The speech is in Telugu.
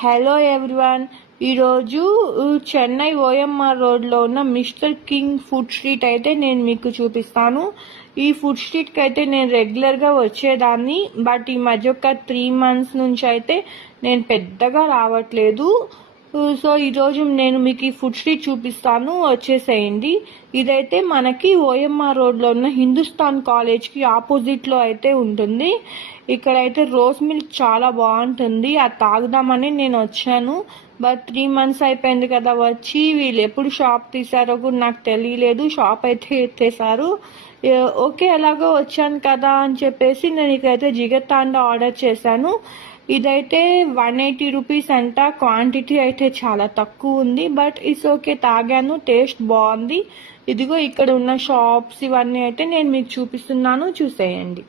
Hello everyone. ఈరోజు చెన్నై ఓఎంఆర్ రోడ్లో ఉన్న మిస్టర్ కింగ్ ఫుడ్ స్ట్రీట్ అయితే నేను మీకు చూపిస్తాను. ఈ ఫుడ్ స్ట్రీట్కి అయితే నేను రెగ్యులర్గా వచ్చేదాన్ని, బట్ ఈ మధ్య ఒక 3 months నుంచి అయితే నేను పెద్దగా రావట్లేదు. సో ఈరోజు నేను మీకు ఈ ఫుడ్ స్ట్రీట్ చూపిస్తాను, వచ్చేసేయండి. ఇదైతే మనకి ఓఎంఆర్ రోడ్లో ఉన్న హిందుస్థాన్ కాలేజ్కి ఆపోజిట్లో అయితే ఉంటుంది. ఇక్కడైతే రోజ్ మిల్క్ చాలా బాగుంటుంది, అది తాగుదామని నేను వచ్చాను. బట్ 3 months అయిపోయింది కదా వచ్చి, వీళ్ళు ఎప్పుడు షాప్ తీసారో కూడా నాకు తెలియలేదు. షాప్ అయితే ఎత్తేసారు. ఓకే, ఎలాగో వచ్చాను కదా అని చెప్పేసి నేను ఇక్కడైతే జిగర్తాండా ఆర్డర్ చేశాను. ఇదైతే 180 రూపీస్ అంట. క్వాంటిటీ అయితే చాలా తక్కువ ఉంది, బట్ ఇట్స్ ఓకే, తాగాను, టేస్ట్ బాగుంది. ఇదిగో ఇక్కడ ఉన్న షాప్స్ ఇవన్నీ అయితే నేను మీకు చూపిస్తున్నాను, చూసేయండి.